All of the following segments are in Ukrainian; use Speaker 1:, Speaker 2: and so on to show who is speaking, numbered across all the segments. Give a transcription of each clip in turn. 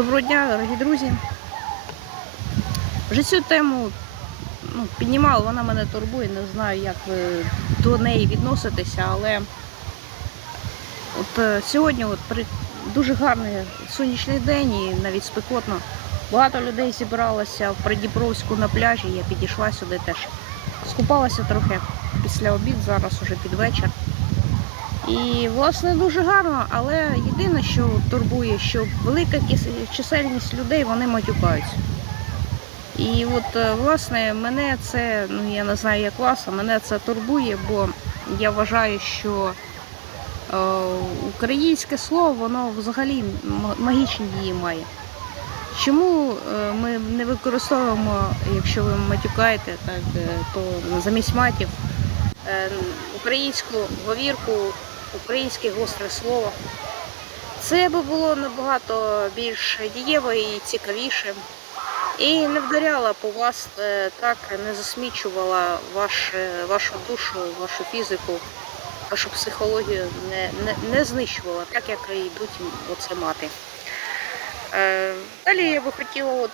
Speaker 1: Доброго дня, дорогі друзі. Вже цю тему ну, піднімала, вона мене турбує, не знаю, як ви до неї відноситеся, але от е, сьогодні от, при дуже гарний сонячний день і навіть спекотно. Багато людей зібралося в Придніпровську на пляжі, я підійшла сюди теж. Скупалася трохи після обід, зараз уже під вечір. І, власне, дуже гарно, але єдине, що турбує, що велика чисельність людей вони матюкаються. І от, е, власне, мене це, ну я не знаю, як вас, а мене це турбує, бо я вважаю, що е, українське слово, воно взагалі магічні дії має. Чому е, ми не використовуємо, якщо ви матюкаєте, так, е, то замість матів українську говірку, українське гостре слово. Це би було набагато більш дієво і цікавіше. І не вдаряла по вас е, так, не засмічувала ваш, е, вашу душу, вашу фізику, вашу психологію, не, не, не знищувала, так як йдуть оце мати. Е, Далі я би хотіла от,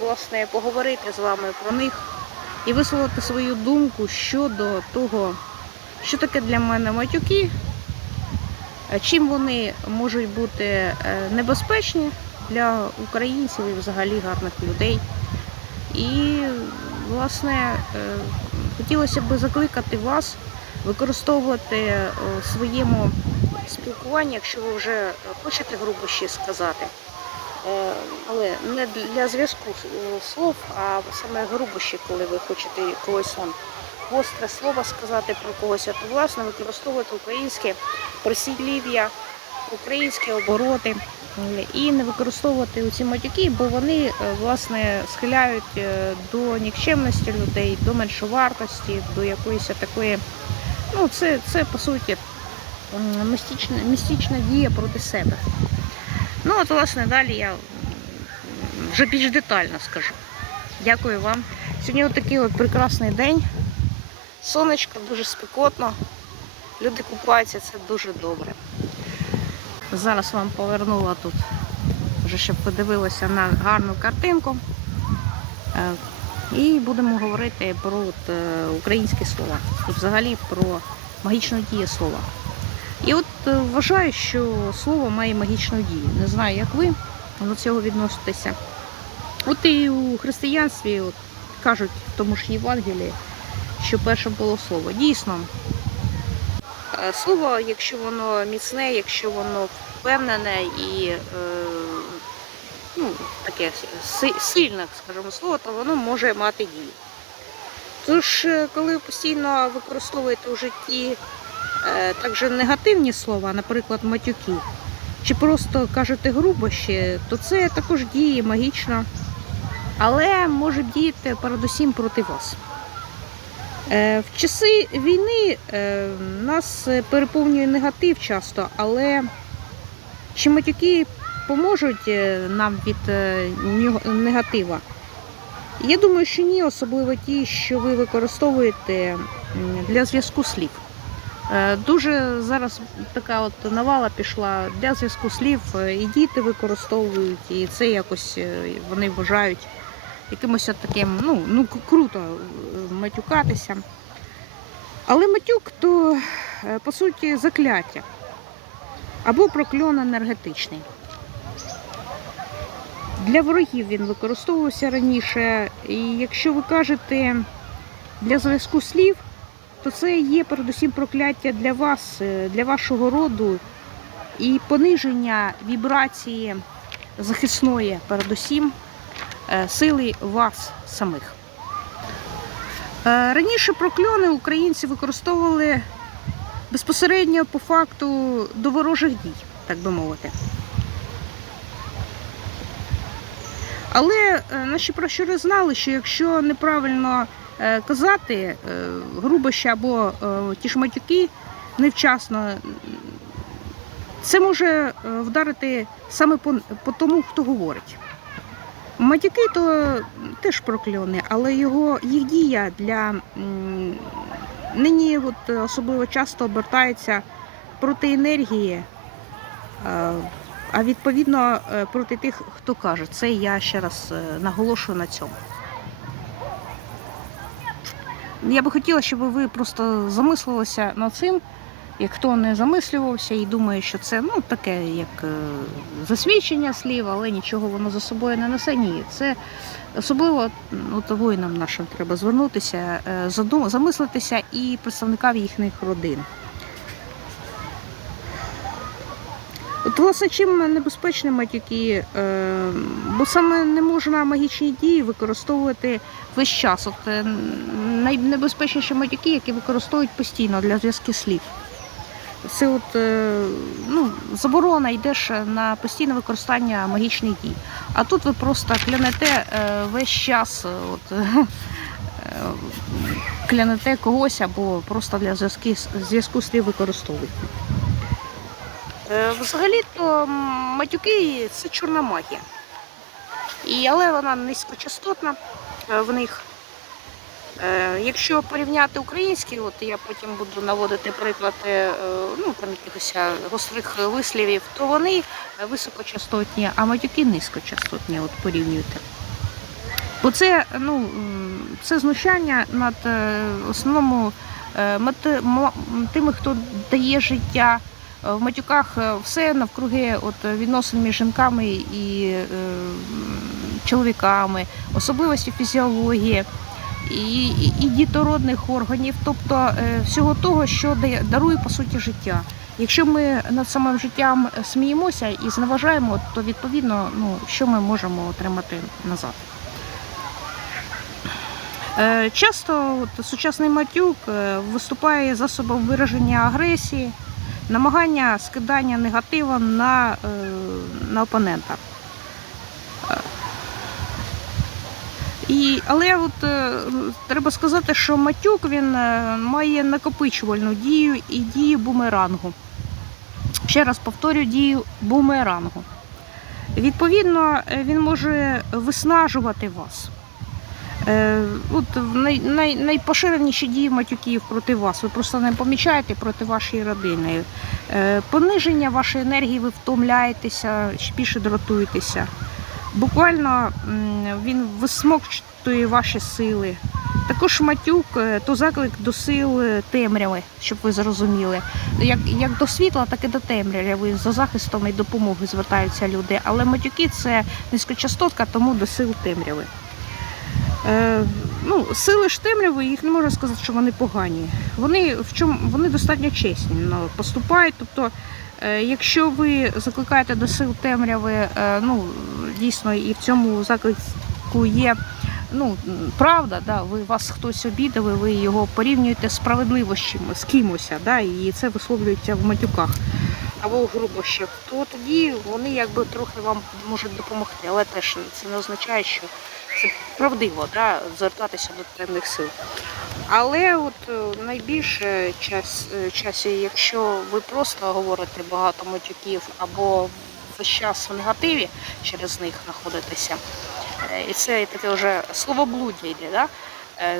Speaker 1: власне, поговорити з вами про них і висловити свою думку щодо того, що таке для мене матюки, чим вони можуть бути е, небезпечні для українців і взагалі гарних людей. І, власне, е, хотілося б закликати вас використовувати е, у своєму спілкуванні, якщо ви вже хочете грубо ще сказати. Е, Але не для зв'язку е, слов, а саме грубощі, коли ви хочете когось он гостре слово сказати про когось, а то власне використовувати українське прислів'я, українські обороти і не використовувати ці матюки, бо вони е, власне схиляють е, до нікчемності людей, до меншовартості, до якоїсь такої. Ну, це, це по суті містична, містична дія проти себе. Ну, от, власне, далі я вже більш детально скажу. Дякую вам. Сьогодні от такий от прекрасний день. Сонечко, дуже спекотно. Люди купаються, це дуже добре. Зараз вам повернула тут, вже щоб подивилися на гарну картинку. Е, І будемо говорити про от, е, українські слова. І взагалі про магічну дію слова. І от е, вважаю, що слово має магічну дію. Не знаю, як ви до цього відноситеся. От і у християнстві от, кажуть в тому ж Євангелії, що перше було слово. Дійсно, е, слово, якщо воно міцне, якщо воно впевнене і е, ну, таке сильне, скажімо, слово, то воно може мати дію. Тож, е, коли ви постійно використовуєте у житті також негативні слова, наприклад, матюки, чи просто кажете грубощі, то це також діє магічно, але може діяти передусім проти вас. Е, В часи війни е, нас е, переповнює негатив часто, але чи матюки поможуть нам від негатива? Я думаю, що ні, особливо ті, що ви використовуєте для зв'язку слів. Дуже зараз така от навала пішла для зв'язку слів, і діти використовують, і це якось вони вважають якимось от таким, ну, ну круто е, матюкатися. Але матюк то, е, по суті, закляття або прокльон енергетичний. Для ворогів він використовувався раніше, і якщо ви кажете для зв'язку слів, то це є передусім прокляття для вас, е, для вашого роду і пониження вібрації захисної, передусім, сили вас самих. Е, Раніше прокльони українці використовували безпосередньо по факту до ворожих дій, так би мовити. Але е, наші пращури знали, що якщо неправильно е, казати е, грубощі або е, ті ж матюки невчасно, це може е, вдарити саме по тому, хто говорить. Матюки то теж прокльони, але його їх дія для нині от особливо часто обертається проти енергії, а відповідно е, проти тих, хто каже. Це я ще раз е, наголошую на цьому. Я би хотіла, щоб ви просто замислилися над цим, як хто не замислювався і думає, що це ну, таке, як е, засвідчення слів, але нічого воно за собою не несе. Ні, це особливо м, от, воїнам нашим треба звернутися, е, задум- замислитися і представникам їхніх родин. От, власне, чим небезпечні матюки? Е, бо саме не можна магічні дії використовувати весь час. От найнебезпечніші матюки, які використовують постійно для зв'язки слів. От, е, ну, заборона йдеш на постійне використання магічних дій. А тут ви просто клянете е, весь час, е, от, клянете когось або просто для зв'язку слів використовуєте. Взагалі-то матюки це чорна магія. І, але вона низькочастотна в них. Е, Якщо порівняти українські, от я потім буду наводити приклади е, ну, там якихось е, гострих вислівів, то вони високочастотні, а матюки низькочастотні, от порівнюйте. Бо це, ну, це знущання над основному тими, хто дає життя. В матюках все навкруги от, відносин між жінками і чоловіками, особливості фізіології і, дітородних органів, тобто е, всього того, що дарує по суті життя. Якщо ми над самим життям сміємося і зневажаємо, то відповідно, ну, що ми можемо отримати назад? Е, Часто от, сучасний матюк е, виступає засобом вираження агресії, намагання скидання негатива на, на опонента. І, але от, е, треба сказати, що матюк він е, має накопичувальну дію і дію бумерангу. Ще раз повторю дію бумерангу. Відповідно, е, він може виснажувати вас. Е, От най, най, найпоширеніші дії матюків проти вас. Ви просто не помічаєте проти вашої родини. Е, Пониження вашої енергії, ви втомляєтеся, більше дратуєтеся. Буквально він висмокчує ваші сили. Також матюк е, то заклик до сил е, темряви, щоб ви зрозуміли. Як, як до світла, так і до темряви. За захистом і допомогою звертаються люди. Але матюки це низькочастотка, тому до сил темряви. Е, ну, сили ж темряви, їх не можна сказати, що вони погані. Вони в чому вони достатньо чесні ну, поступають. Тобто, якщо ви закликаєте до сил темряви, е, ну дійсно і в цьому заклику є. Ну, правда, да, ви вас хтось обідав, ви його порівнюєте з справедливощем, з кимось, да, і це висловлюється в матюках або в грубощах, то тоді вони якби трохи вам можуть допомогти. Але теж це не означає, що це правдиво да, звертатися до темних сил. Але от е, найбільше час, е, часі, якщо ви просто говорите багато матюків або весь час в негативі через них знаходитеся, е, і це таке вже словоблуддя йде, да?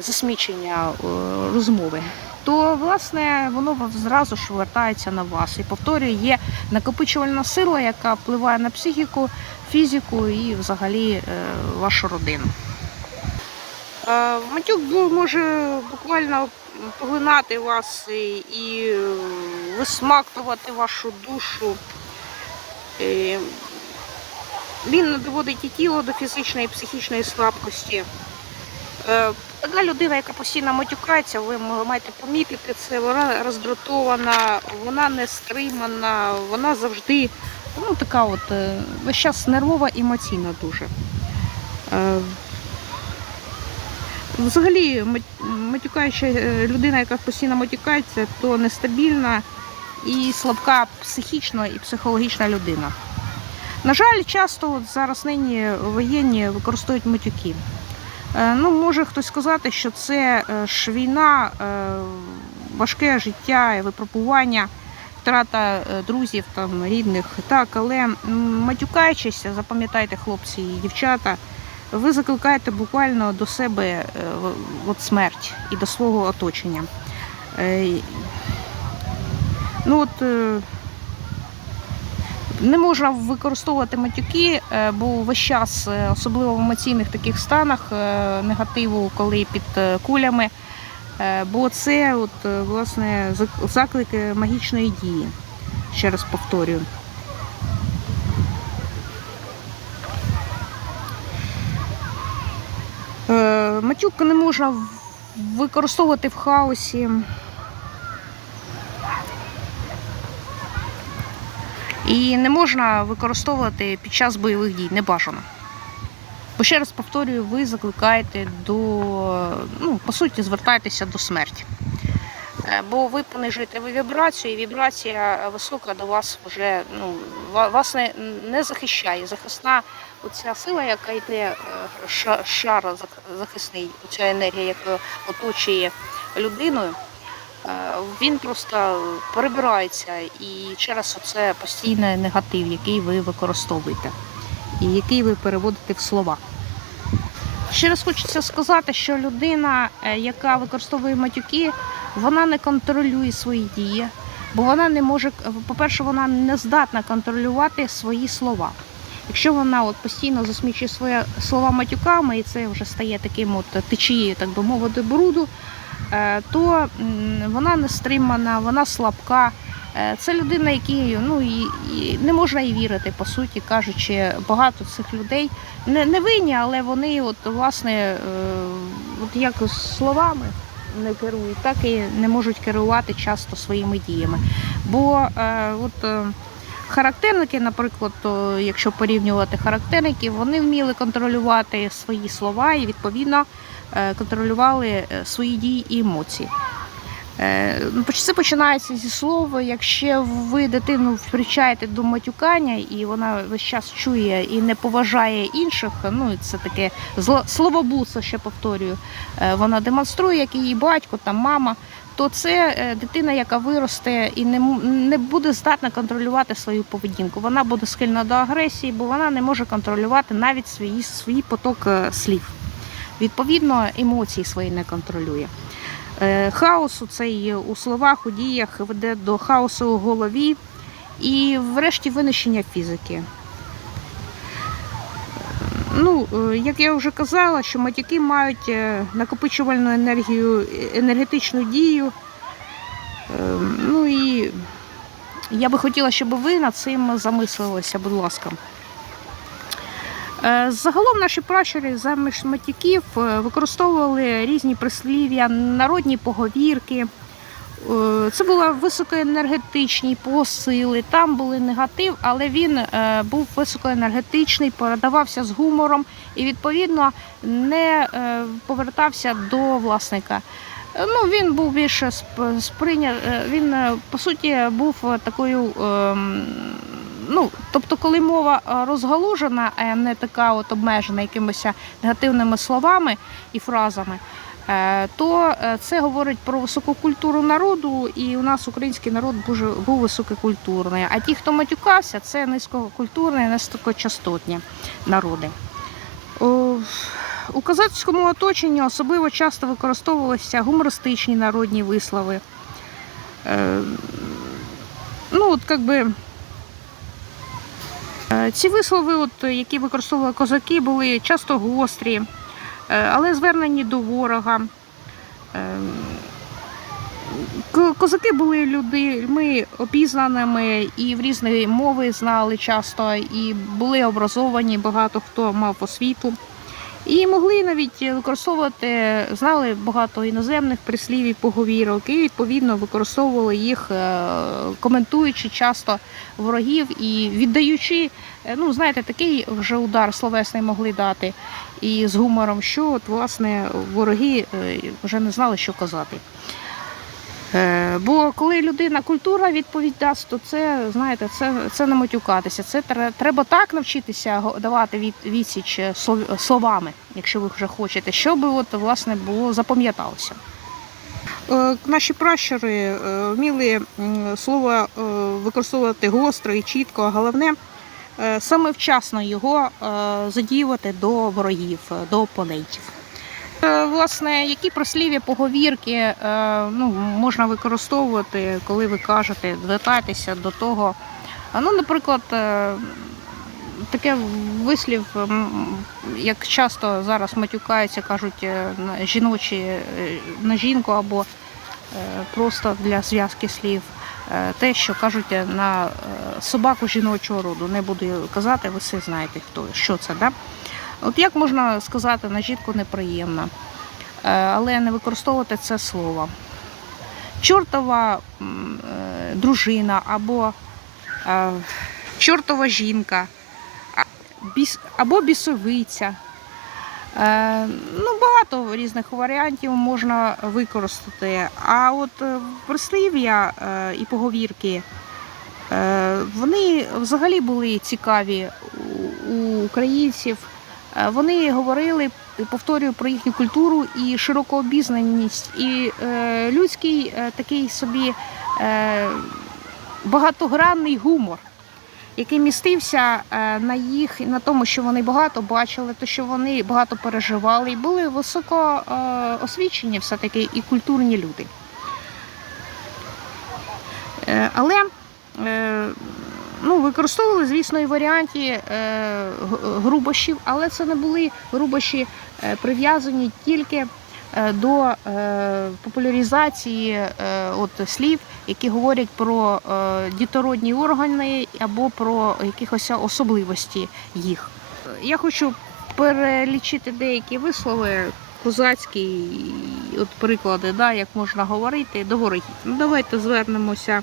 Speaker 1: засмічення розмови, то власне воно зразу ж вертається на вас і повторює, є накопичувальна сила, яка впливає на психіку, фізику і взагалі вашу родину. Е, Матюк може буквально поглинати вас і, е, висмактувати вашу душу. Е, Він доводить і тіло до фізичної і психічної слабкості. Така людина, яка постійно матюкається, ви маєте помітити це, вона роздратована, вона не стримана, вона завжди ну, така от, весь час нервова, емоційна дуже. Взагалі, мат- матюкаюча е, людина, яка постійно матюкається, то нестабільна і слабка психічно і психологічна людина. На жаль, часто от зараз нині воєнні використовують матюки. Е, Ну, може хтось сказати, що це е, ж війна, важке життя, випробування, втрата друзів, там, рідних. Так, але матюкаючися, запам'ятайте, хлопці і дівчата, ви закликаєте буквально до себе е, от смерть і до свого оточення. Е, Ну от, е, Не можна використовувати матюки, бо весь час, особливо в емоційних таких станах негативу, коли під кулями, бо це от, власне зак- заклики магічної дії. Ще раз повторюю. Матюк не можна використовувати в хаосі. І не можна використовувати під час бойових дій, не бажано. Бо ще раз повторюю, ви закликаєте до, ну, по суті, звертаєтеся до смерті. Е, Бо ви понижуєте вібрацію, і вібрація висока до вас вже ну, вас не, не захищає. Захисна оця сила, яка йде, е, ша- шар захисний, оця енергія, яка оточує людиною, е, він просто перебирається і через оце постійний негатив, який ви використовуєте, і який ви переводите в слова. Ще раз хочеться сказати, що людина, е, яка використовує матюки, вона не контролює свої дії, бо вона не може, по-перше, вона не здатна контролювати свої слова. Якщо вона от постійно засмічує свої слова матюками, і це вже стає таким от течією, так би мовити, бруду, е, то вона не стримана, вона слабка. Е, Це людина, якій ну, і, і не можна їй вірити, по суті кажучи, багато цих людей не, не винні, але вони от, власне, е, от як словами не керують, так і не можуть керувати часто своїми діями. Бо е, от, е, характерники, наприклад, то, якщо порівнювати характерників, вони вміли контролювати свої слова і відповідно е, контролювали е, свої дії і емоції. Е, ну, поч- Це починається зі слова. Якщо ви дитину привчаєте до матюкання, і вона весь час чує і не поважає інших, ну це таке словоблудство, ще повторюю, е, вона демонструє, як її батько, там мама, то це е, дитина, яка виросте і не, не буде здатна контролювати свою поведінку. Вона буде схильна до агресії, бо вона не може контролювати навіть свій, свій поток е, слів. Відповідно, емоції свої не контролює. Е, Хаос у цей у словах, у діях веде до хаосу у голові і, врешті, винищення фізики. Ну, е, як я вже казала, що матюки мають е, накопичувальну енергію, енергетичну дію. Ну і я би хотіла, щоб ви над цим замислилися, будь ласка. Е, Загалом наші пращури заміж матюків е, використовували різні прислів'я, народні поговірки. Е, Це були високоенергетичні посили, там були негатив, але він був високоенергетичний, передавався з гумором і, відповідно, не повертався до власника. Ну, він був більше сп- сприйня... е, Він по суті був такою. Ну, тобто, коли мова е, розгалужена, а не така от обмежена якимись негативними словами і фразами, е, то е, це говорить про високу культуру народу, і у нас український народ був висококультурний. А ті, хто матюкався, це низькокультурні, низькочастотні народи. У козацькому оточенні особливо часто використовувалися гумористичні народні вислови. Ну, от би. Ці вислови, от, які використовували козаки, були часто гострі, е, але звернені до ворога. Е, Козаки були людьми опізнаними і в різні мови знали часто, і були образовані, багато хто мав освіту. І могли навіть використовувати, знали багато іноземних прислівів, поговірок, і відповідно використовували їх, е, коментуючи часто ворогів і віддаючи, е, ну знаєте, такий вже удар словесний могли дати і з гумором, що от власне вороги е, вже не знали, що казати. Е, Бо коли людина культура відповідь дасть, то це знаєте, це, це не матюкатися. Це тре- треба так навчитися давати від, відсіч е, словами, якщо ви вже хочете, щоб от власне було запам'яталося. Е, Наші пращури е, вміли слово е, використовувати гостро і чітко, а головне е, саме вчасно його е, задіювати до ворогів, е, до опонентів. Е, Власне, які прослів'я, поговірки е, ну, можна використовувати, коли ви кажете, звертайтеся до того, Ну, наприклад, е, таке вислів, як часто зараз матюкаються, кажуть жіночі на жінку або просто для зв'язки слів. Те, що кажуть на собаку жіночого роду. Не буду казати, ви всі знаєте, хто що це. Да? От як можна сказати на жінку неприємно, е, але не використовувати це слово. Чортова е, дружина або е, чортова жінка, або бісовиця. Ну, багато різних варіантів можна використати. А от прислів'я і поговірки, вони взагалі були цікаві у українців. Е, Вони говорили, повторюю, про їхню культуру і широку обізнаність, і е, людський е, такий собі е, багатогранний гумор, який містився е, на їх на тому, що вони багато бачили, то що вони багато переживали, і були високо е, освічені все-таки і культурні люди. Е, але е, ну, використовували, звісно, і варіанті е, грубощів, але це не були грубощі е, прив'язані тільки е, до популяризації от, слів, які говорять про дітородні органи або про якихось особливості їх. Я хочу перелічити деякі вислови козацькі, от приклади, да, як можна говорити до. Ну, давайте звернемося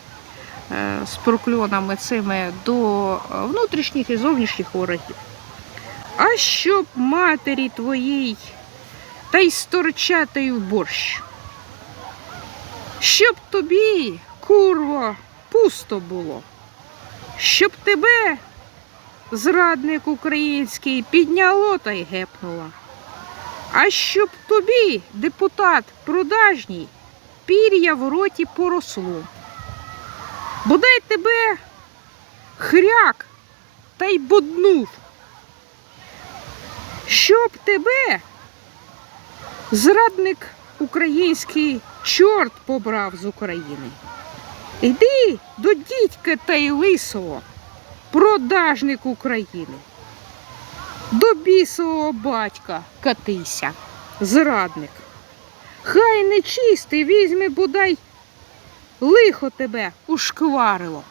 Speaker 1: з прокльонами цими до е, внутрішніх і зовнішніх ворогів. А щоб матері твоїй та й сторчати в борщ. Щоб тобі, курво, пусто було, щоб тебе, зрадник український, підняло та й гепнуло. А щоб тобі, депутат продажній, пір'я в роті поросло. Бодай тебе хряк та й боднув. Щоб тебе, зрадник український, чорт побрав з України. Йди до дідька та й лисого, продажник України. До бісового батька катися, зрадник. Хай нечистий візьме бодай лихо тебе ушкварило.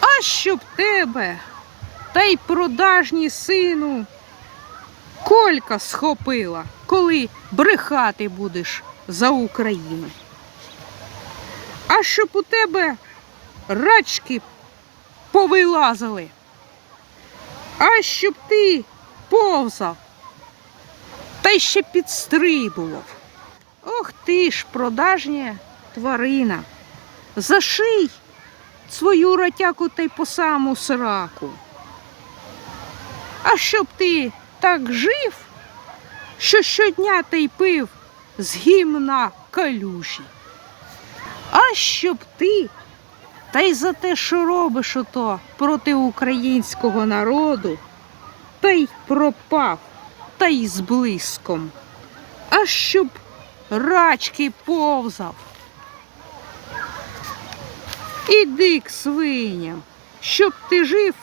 Speaker 1: А щоб тебе, та й продажній сину, колька схопила, коли брехати будеш за Україну. А щоб у тебе рачки повилазили, а щоб ти повзав, та й ще підстрибував. Ох ти ж, продажня тварина, заший свою ратяку та й по саму сраку. А щоб ти так жив, що щодня та й пив з гімна калюжі. А щоб ти, та й за те, що робиш ото проти українського народу, та й пропав, та й з блиском. А щоб рачки повзав. Іди к свиням, щоб ти жив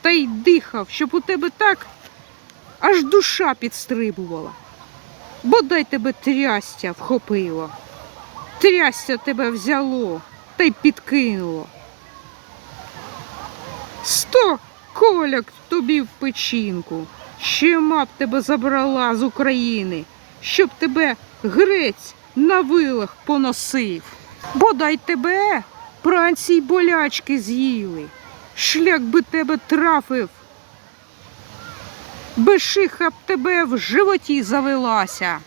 Speaker 1: та й дихав, щоб у тебе так аж душа підстрибувала. Бодай тебе трястя вхопило, трястя тебе взяло та й підкинуло. Сто коляк тобі в печінку, ще мап тебе забрала з України, щоб тебе грець на вилах поносив. Бодай тебе пранці й болячки з'їли, шлях би тебе трафив. Бешиха б тебе в животі завелася,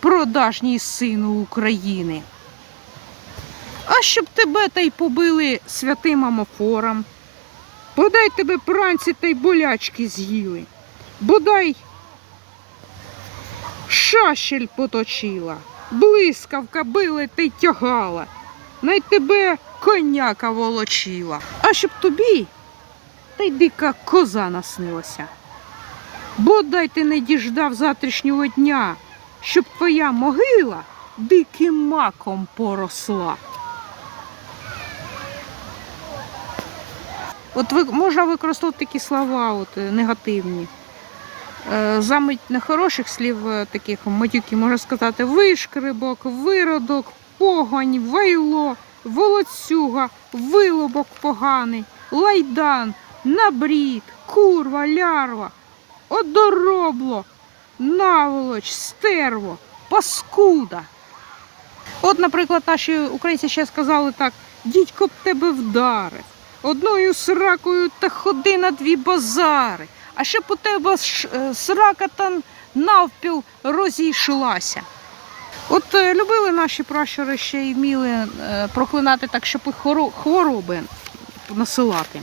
Speaker 1: продажній сину України. А щоб тебе та й побили святим амофором, бодай тебе пранці та й болячки з'їли, бодай шашель поточила, блискавка била та й тягала, най тебе коняка волочила, а щоб тобі та й дика коза наснилася. Бодай ти не діждав завтрашнього дня, щоб твоя могила диким маком поросла. От ви, можна використовувати такі слова от, е, негативні. Е, Замить нехороших слів е, таких матюків можна сказати вишкрибок, виродок, погонь, вайло, волоцюга, вилобок поганий, лайдан, набрід, курва, лярва, одоробло, наволоч, стерво, паскуда. От, наприклад, наші українці ще сказали так: дідько б тебе вдарив, одною сракою та ходи на дві базари, а щоб у тебе е, срака та навпіл розійшлася. От е, любили наші пращури ще й вміли е, проклинати так, щоб хоро- хвороби насилати.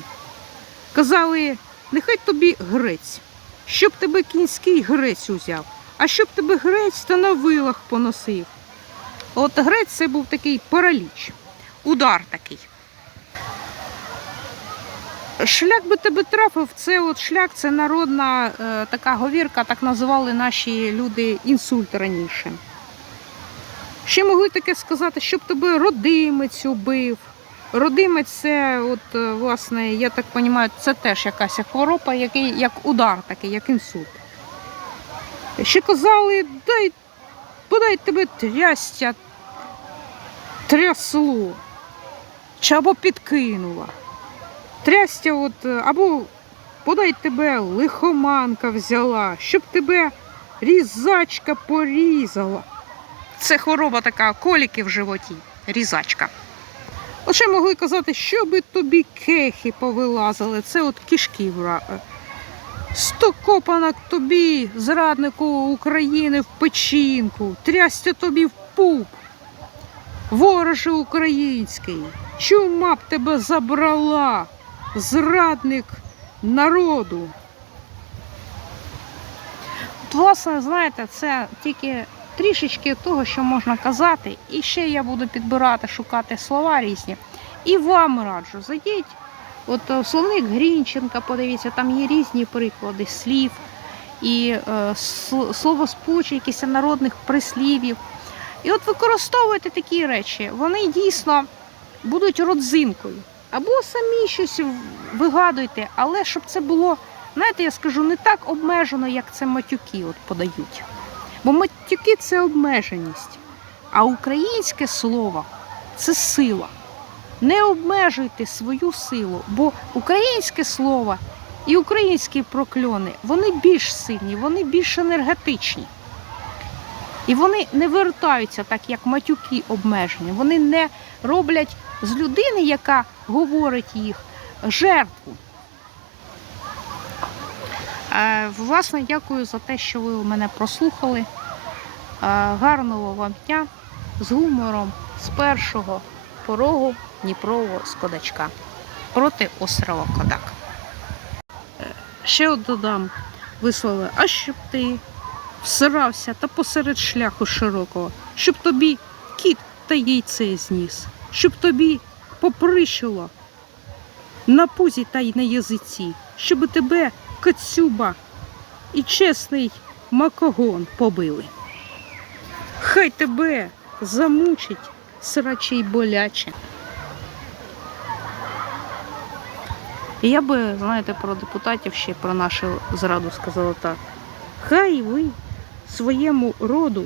Speaker 1: Казали, нехай тобі грець, щоб тебе кінський грець узяв, а щоб тебе грець та на вилах поносив. От грець це був такий параліч, удар такий. Шлях би тебе трафив, це от шлях, це народна е, така говірка, так називали наші люди інсульт раніше. Ще могли таке сказати, щоб тебе родимець убив. Родимець це, от, е, власне, я так розумію, це теж якась хвороба, який, як удар такий, як інсульт. Ще казали, дай, подай тебе трястя, трясло, чи або підкинула. Трястя, от, е, або подай тебе лихоманка взяла, щоб тебе різачка порізала. Це хвороба така, коліки в животі, різачка. Лише могли казати, щоби тобі кехи повилазили, це от кишки вра. е. Сто копанок тобі, зраднику України, в печінку, трястя тобі в пуп. Вороже український, чума б тебе забрала, зрадник народу. От, власне, знаєте, це тільки трішечки того, що можна казати, і ще я буду підбирати, шукати слова різні. І вам раджу, зайдіть. От е, словник Грінченка, подивіться, там є різні приклади слів і е, сл- словосполучень, якихось народних прислів'їв. І от використовуйте такі речі, вони дійсно будуть родзинкою. Або самі щось вигадуйте, але щоб це було, знаєте, я скажу, не так обмежено, як це матюки от подають. Бо матюки це обмеженість, а українське слово це сила. Не обмежуйте свою силу, бо українське слово і українські прокльони вони більш сильні, вони більш енергетичні. І вони не вертаються так, як матюки обмежені. Вони не роблять з людини, яка говорить їх, жертву. Е, Власне, дякую за те, що ви мене прослухали. Е, Гарного вам дня з гумором з першого порогу Дніпрового Скодачка проти острова Кодак. Ще от додам вислови, а щоб ти всирався та посеред шляху широкого, щоб тобі кіт та яйце зніс, щоб тобі поприщило на пузі та й на язиці, щоб тебе кацюба і чесний макогон побили. Хай тебе замучить сраче й боляче. Я би, знаєте, про депутатів ще про нашу зраду сказала так. Хай ви своєму роду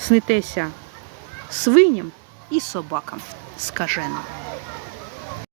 Speaker 1: снитеся свиням і собакам скажено.